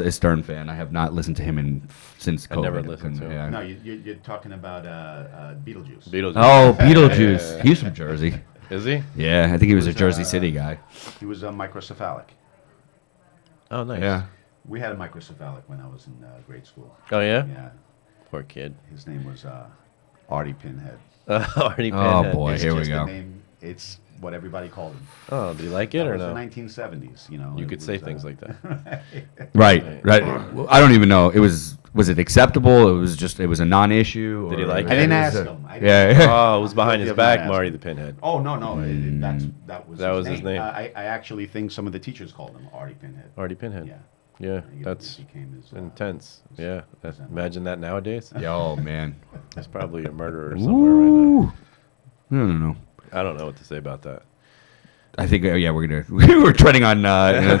a Stern fan. I have not listened to him since COVID. I never listened to him. Yeah. No, you're talking about Beetlejuice. Beatles. Oh, Beetlejuice. He's from Jersey. Is he? Yeah, I think he was a Jersey City guy. He was microcephalic. Oh, nice. Yeah. We had a microcephalic when I was in grade school. Oh yeah. Yeah. Poor kid. His name was Artie Pinhead. Artie Oh Pinhead. boy, It's here we just a go. name. It's what everybody called him. Oh, do you like it That or was no? the 1970s, you know. You it could was, say things like that. Right. Well, I don't even know. Was it acceptable? It was a non-issue. Did he or- like I didn't it? ask him. Yeah. Oh, it was behind his Guilty of back, not Marty asking. the Pinhead. Oh no, that was his name. I actually think some of the teachers called him Artie Pinhead. Artie Pinhead. Yeah. Yeah, He that's became his, intense. Yeah, his- imagine that nowadays. Yo, man. There's probably a murderer somewhere right Ooh. I don't know. now. I don't know what to say about that. I think we're treading on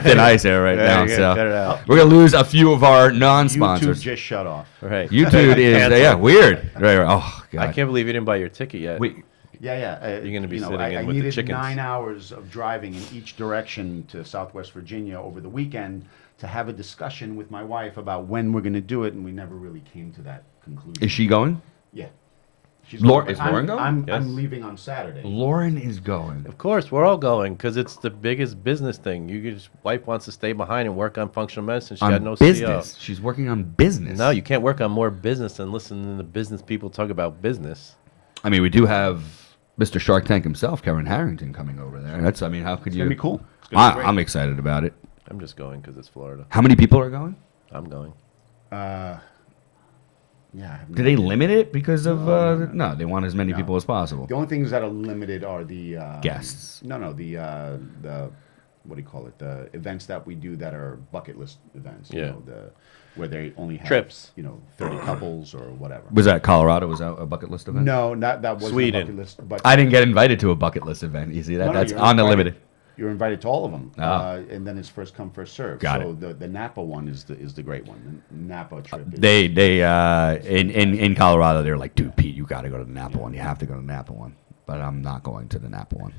thin ice here right now. you gotta So cut it out. we're gonna lose a few of our YouTube non-sponsors. just shut off. Right. YouTube is Canceled. weird. Right. Oh God. I can't believe you didn't buy your ticket yet. Wait. Yeah. You're gonna be you know, sitting in I with the needed chickens. 9 hours of driving in each direction to Southwest Virginia over the weekend to have a discussion with my wife about when we're going to do it, and we never really came to that conclusion. Is she going? Yeah. She's Lauren- going, is but Lauren going? I'm Yes. leaving on Saturday. Lauren is going. Of course, we're all going because it's the biggest business thing. Your wife wants to stay behind and work on functional medicine. She got On no business. She's working on business. CO. No, you can't work on more business than listening to business people talk about business. I mean, we do have Mr. Shark Tank himself, Kevin Harrington, coming over there. How could It's you? going to be cool. It's gonna be great. I'm excited about it. I'm just going because it's Florida. How many people are going? I'm going. Yeah. I have no Do they idea. limit it because of? No, they want as many people as possible. The only things that are limited are the Guests. No, the what do you call it? The events that we do that are bucket list events. You Yeah. know, where they only have Trips. 30 couples or whatever. Was that Colorado? Was that a bucket list event? No, that wasn't Sweden. a bucket list. But I didn't get invited to a bucket list event. You see that? No, That's you're on the invited. limited. You're invited to all of them, Oh. and then it's first come first serve. Got so the Napa one is the great one. The Napa trip. Is, They in Colorado they're like, dude, Pete, you got to go to the Napa one. You have to go to the Napa one. But I'm not going to the Napa one.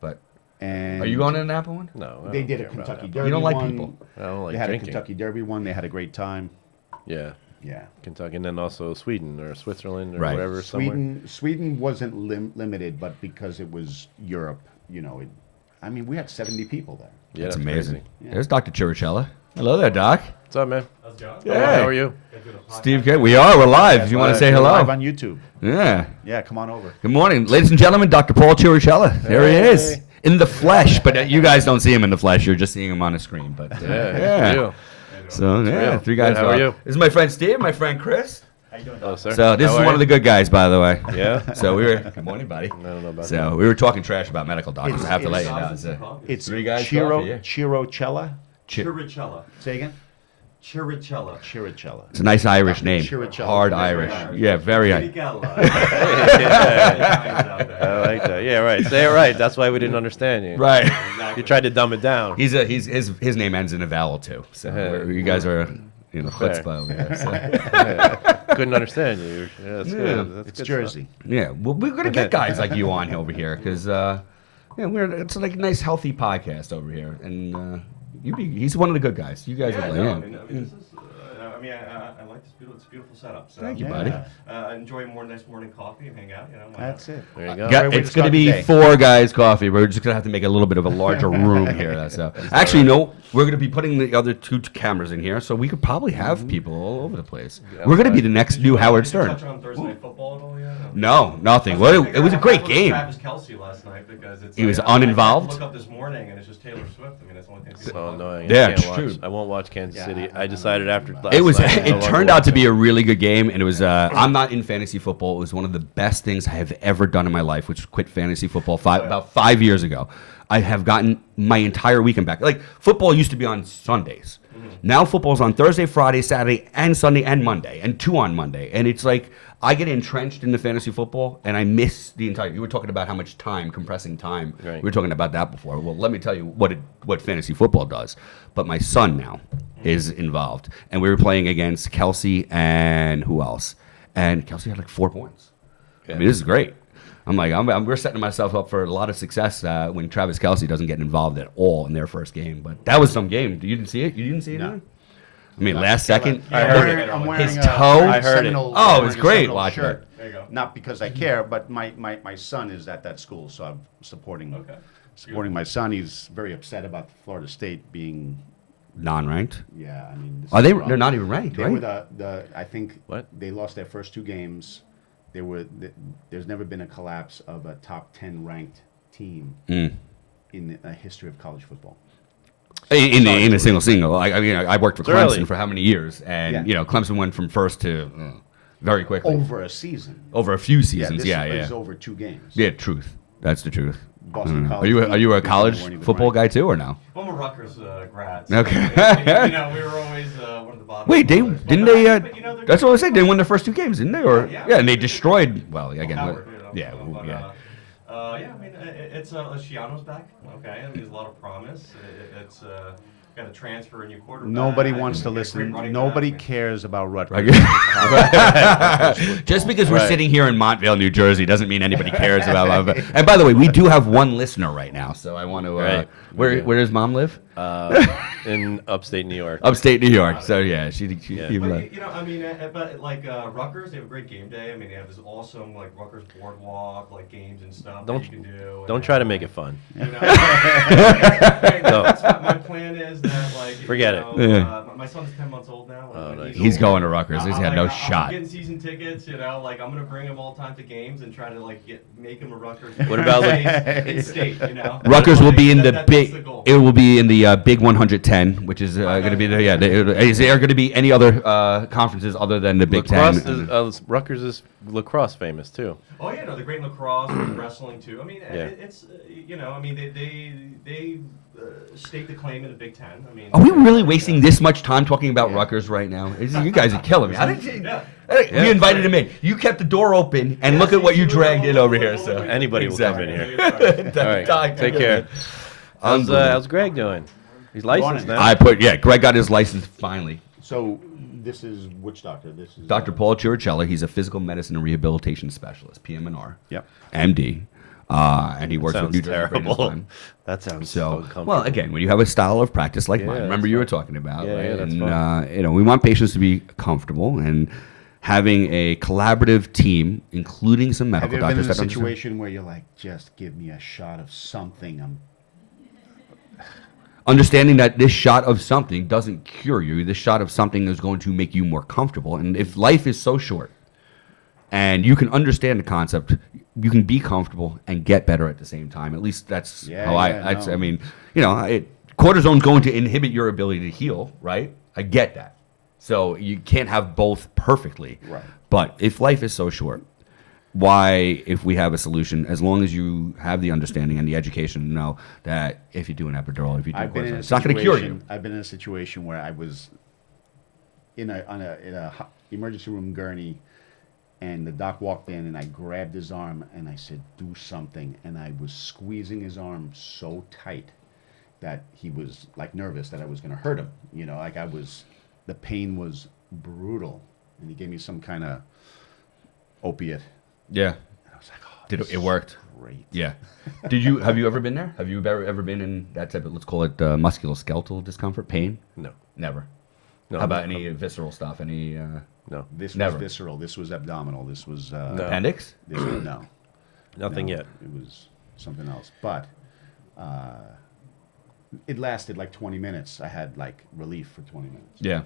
But and are you going to the Napa one? No, I They don't did a care about Kentucky that. Derby. You don't like one. people. I don't like They had drinking. a Kentucky Derby one. They had a great time. Yeah, Yeah. Kentucky, and then also Sweden or Switzerland or Right. whatever. Somewhere. Sweden wasn't limited, but because it was Europe, we had 70 people there. Yeah, That's that's amazing. crazy. Yeah. There's Dr. Chirichella. Hello there, Doc. What's up, man? How's it going? Yeah. How are you? Steve K. We're live. If you want to live. say We're hello. Live on YouTube. Yeah. Yeah, come on over. Good morning, ladies and gentlemen. Dr. Paul Chirichella. There he is. Hey. In the flesh. But you guys don't see him in the flesh. You're just seeing him on a screen. But Yeah, it's real. So, yeah. real. 3 guys. Good, how are you? This is my friend Steve, my friend Chris. How you doing, Hello, Doc? sir. So this How is are one of the you? good guys, by the way. Yeah. So we were. Good morning, buddy. I don't know about So we were talking trash about medical doctors. I have to let you know. It's So. It's 3 guys Chiro, coffee, yeah. Chirocella. Chirichella. Say again? Chirichella. Chiricella. It's a nice Irish name. Chirichella. Hard Very Irish. Irish. Yeah, very You Irish. got a lot. Yeah. I like that. Yeah, right. Say it right. That's why we didn't understand you. Right. You tried to dumb it down. His name ends in a vowel too. So you guys are Fair. chutzpah over here. So. Yeah. Couldn't understand you. Yeah, that's Yeah. good. That's It's good Jersey. Yeah, well, we're gonna get guys like you on over here because it's like a nice healthy podcast over here, and he's one of the good guys. You guys Yeah, are no, like, I mean, this is, I like this beautiful, it's a beautiful setup. So, Thank you, Yeah. buddy. Enjoy more nice morning coffee and hang out. That's it. There you go. Yeah, Great way to it's going to start the be day. 4 guys coffee. We're just going to have to make a little bit of a larger room here. So actually, no, we're going to be putting the other 2 cameras in here, so we could probably have people all over the place. Yeah, We're going to be right. the next new Howard Did you Stern. touch on Thursday Night Football at all yet? No, nothing. Well, it was a great game. Travis Kelce last night because it's He was I tried to uninvolved? look up this morning and it's just Taylor Swift. I mean, that's the only thing. So annoying. Yeah, I can't it's watch. true. I won't watch Kansas Yeah, City. I I decided after last It was. night, I no It longer turned out watch to it. be a really good game, and it was. I'm not in fantasy football. It was one of the best things I have ever done in my life, which was quit fantasy football about 5 years ago. I have gotten my entire weekend back. Like football used to be on Sundays. Now football's on Thursday, Friday, Saturday, and Sunday, and Monday, and 2 on Monday. And it's like I get entrenched in the fantasy football, and I miss the entire. You were talking about how much time, compressing time. Right. We were talking about that before. Well, let me tell you what fantasy football does. But my son now is involved, and we were playing against Kelsey and who else? And Kelsey had like 4 points. I mean, this is great. I'm like, we're setting myself up for a lot of success when Travis Kelce doesn't get involved at all in their first game. But that was some game. You didn't see it? You didn't see it? No. either? I mean, last second. I heard it. I'm wearing His a toe? I heard it. Seminole- Oh, it I'm was wearing a great Seminole watching shirt. There you go. Not because I care, but my son is at that school, so I'm supporting Okay. supporting my son. He's very upset about Florida State being. Non-ranked. Yeah, I mean. this Are is they? wrong. They're not even ranked, They right? were the I think What? they lost their first 2 games. There's never been a collapse of a top 10 ranked team Mm. in the history of college football. In a single. I mean, I worked for It's Clemson early. for how many years, and Yeah. you know, Clemson went from first to very quickly Over a season. over a few seasons. this Yeah, is yeah. over 2 games. Yeah, truth. That's the truth. Boston Are College you beat are you a Michigan, college weren't even football ranked. guy too, or no? Well, I'm a Rutgers grad. Okay. You know, we were always one of the bottom. Wait, dwellers. But didn't no, they? but, you know, they're That's good. what I said. They won their first 2 games, didn't they? Or Yeah, and they destroyed. Well, again, Howard, yeah, but, yeah. yeah, I mean, it's Shiano's back. Okay, I mean, there's a lot of promise. It's got a transfer, a new quarterback. Nobody wants to Got a great listen. running Nobody back. cares about Rutgers. Just because we're sitting here in Montvale, New Jersey, doesn't mean anybody cares about. And by the way, we do have 1 listener right now, so I want to. Right. Where does Mom live? In upstate New York. Upstate New York. So yeah, she Yeah. But, you know, I mean, but like Rutgers, they have a great game day. I mean, they have this awesome like Rutgers boardwalk, like games and stuff Don't- that you can do. and Don't they try have, to make like, it fun. You know, No. that's what my plan is that like Forget you it. know, Yeah. my son's 10 months old now. Oh, and nice. He's old. going to Rutgers. He's I'm had like, no I'm shot. getting season tickets. You know, like I'm gonna bring him all the time to games and try to like make him a Rutgers. What about, like- in state? You know, Rutgers will be in the That's big. the goal. It will be in the Big 110, which is going to be the yeah. Is there going to be any other conferences other than the Big Lacrosse 10? Rutgers is lacrosse famous too. Oh yeah, no, the great lacrosse, and wrestling too. I mean, Yeah. it's you know, I mean they staked a claim in the Big Ten. I mean, Are we really wasting this much time talking about Rutgers right now? You guys are killing me. Yeah. We invited him in. You kept the door open, and look at what you dragged in over here. So Anybody will come in here. here. All right, take care. How's Greg doing? He's licensed now. I Greg got his license finally. So this is which doctor? This is Dr. Paul Chiricella, he's a physical medicine and rehabilitation specialist, PM&R, Yep. MD, and he works with Sounds New Jersey Brain and terrible. Spine. That sounds So, uncomfortable. well, again, when you have a style of practice like Yeah, mine, that's remember you were fun. talking about, Yeah, right? yeah, that's and fun. you know, we want patients to be comfortable and having a collaborative team, including some Have medical you ever been in doctors a that understand. situation where you're like, just give me a shot of something? Understanding that this shot of something doesn't cure you. This shot of something is going to make you more comfortable. And if life is so short, and you can understand the concept, you can be comfortable and get better at the same time. At least that's Yeah, how yeah, I no. mean, you know, cortisone's going to inhibit your ability to heal, right? I get that. So you can't have both perfectly. Right. But if life is so short, why, if we have a solution, as long as you have the understanding and the education to know that if you do an epidural, if you do I've been in cortisone, a it's not going to cure you. situation. I've been in a situation where I was in a emergency room gurney, and the doc walked in, and I grabbed his arm, and I said, "Do something," and I was squeezing his arm so tight that he was like nervous that I was going to hurt him. You know, like the pain was brutal, and he gave me some kind of opiate. Yeah. And I was like, "Oh, Did this it is worked? Great." Yeah. Have you ever been there? Have you ever been in that type of, let's call it musculoskeletal discomfort, pain? No. Never. No. How about any visceral stuff? Any No. This Never. was visceral. This was abdominal. This was No. appendix? This was, no. Nothing No, yet. It was something else. But it lasted like 20 minutes. I had like relief for 20 minutes. Yeah.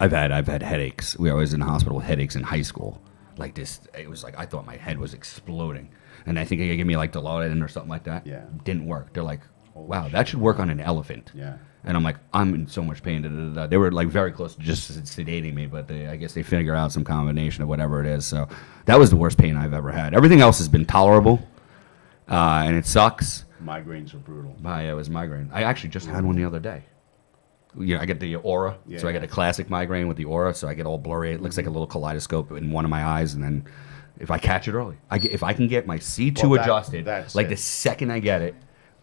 I've had headaches. We were always in the hospital with headaches in high school. like this. It was like I thought my head was exploding, and I think they gave me like Dilaudid or something like that. Yeah. Didn't work. They're like, Holy wow, shit. that should work on an elephant. Yeah. And I'm like, I'm in so much pain. Da, da, da, da. They were like very close to just sedating me, but I guess they figure out some combination of whatever it is. So that was the worst pain I've ever had. Everything else has been tolerable, and it sucks. Migraines are brutal. Yeah, it was migraine. I actually just had one the other day. I get the aura, Yeah, so I get a classic migraine with the aura, so I get all blurry. It looks like a little kaleidoscope in one of my eyes, and then if I catch it early, if I can get my C2 Well, adjusted, that's like it. the second I get it,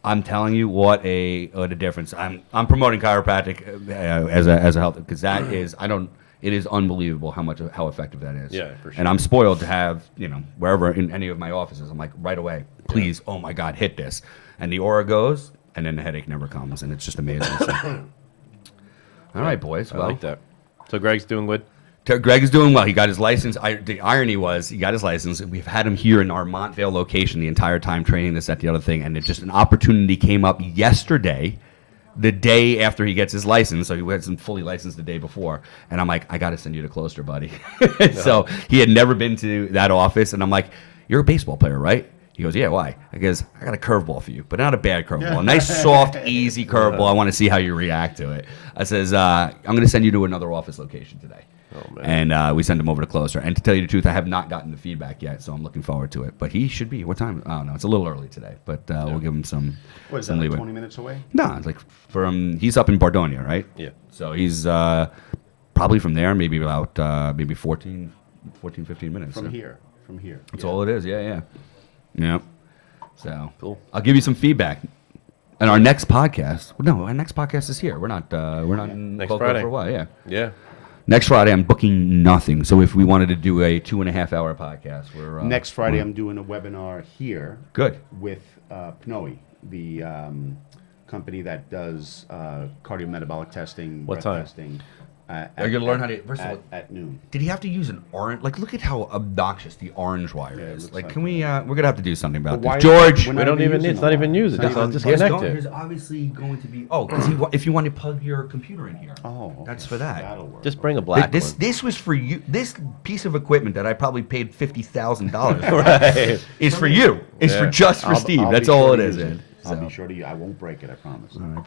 I'm telling you what a difference. I'm promoting chiropractic as a health, because that is it is unbelievable how effective that is. Yeah, for sure. And I'm spoiled to have wherever in any of my offices, I'm like right away, please, oh my God, hit this, and the aura goes, and then the headache never comes, and it's just amazing. So. All right, boys. I Well, like that. So Greg's doing good. Greg is doing well. He got his license. The irony was he got his license. We've had him here in our Montvale location the entire time training this, that, the other thing. And it just an opportunity came up yesterday, the day after he gets his license. So he wasn't fully licensed the day before. And I'm like, I got to send you to Closter, buddy. So he had never been to that office. And I'm like, you're a baseball player, right? He goes, yeah, why? I goes, I got a curveball for you, but not a bad curveball. A nice, soft, easy curveball. I want to see how you react to it. I says, I'm going to send you to another office location today. Oh, man. And we send him over to Closer. And to tell you the truth, I have not gotten the feedback yet, so I'm looking forward to it. But he should be. What time? I don't know. It's a little early today, but we'll give him some What is some that, like leeway. 20 minutes away? No, it's like he's up in Bardonia, right? Yeah. So he's probably from there, maybe about maybe 14, 15 minutes. From so. here. From here. That's Yeah. all it is. Yeah. Yep. So Cool. I'll give you some feedback. And our next podcast. No, our next podcast is here. We're not in Next Boca Friday. for a while. Yeah. Yeah. Next Friday, I'm booking nothing. So if we wanted to do a 2.5-hour podcast, we're Next Friday, we're- I'm doing a webinar here good. with Pnoe, the company that does cardiometabolic testing, What breath time? testing. Are you gonna learn how to? First of all, at noon. did he have to use an orange? Like, look at how obnoxious the orange wire Yeah, it is. looks Like, like can we? We're gonna have to do something about But why- this. George, we're We not don't even. using It's the not even wire. used. It's Just, not I'll even- just There's connect there's it. obviously going to be. Oh, because if you want to plug your computer in here. Oh, okay. That's for that. That'll work. Just bring a black This one. this was for you. This piece of equipment that I probably paid $50,000 for Right. is for you. It's for Yeah. just for I'll- Steve. I'll That's be all sure it to is. use Man. I'll So. be sure to. I won't break it. I promise. All right.